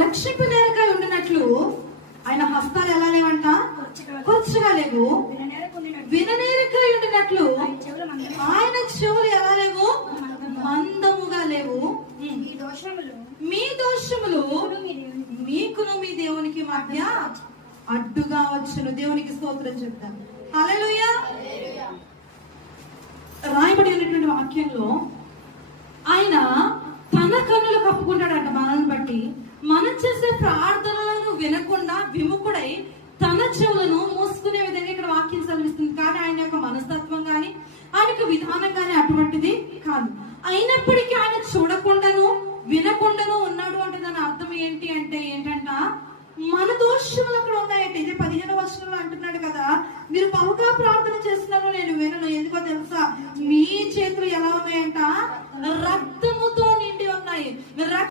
రక్షింపనేరకై ఉండినట్లు ఆయన హస్తాలు ఎలా లేవంట? కొచ్చగా లేవు. విననేరకై ఉండినట్లు ఆయన చెవులు ఎలా లేవు? మందముగా లేవు. మీ దోషములు మీకును మీ దేవునికి మధ్య అడ్డుగా వచ్చును. దేవునికి స్తోత్రం చెప్తాను. హల్లెలూయా. రాయబడి ఉన్నటువంటి వాక్యంలో ఆయన తన కన్నులు కప్పుకుంటాడంట మనల్ని బట్టి. మనం చేసే ప్రార్థనలను వినకుండా విముఖుడై తన చెవులను మూసుకునే విధంగా ఇక్కడ వాక్యం చదివిస్తుంది. కానీ ఆయన యొక్క మనస్తత్వం కానీ ఆయన యొక్క విధానం కానీ అటువంటిది కాదు. అయినప్పటికీ ఆయన చూడకుండాను వినకుండాను ఉన్నాడు అంటే దాని అర్థం ఏంటి అంటే ఏంటంట, మన దోషములు అక్కడ ఉన్నాయంటే. ఇది 15వ వచనంలో అంటున్నాడు కదా, మీరు బహుగా ప్రార్థన చేస్తున్నాను నేను వినను. ఎందుకో తెలుసా? మీ చేతులు ఎలా ఉన్నాయంట? రక్తముతో నిండి ఉన్నాయి.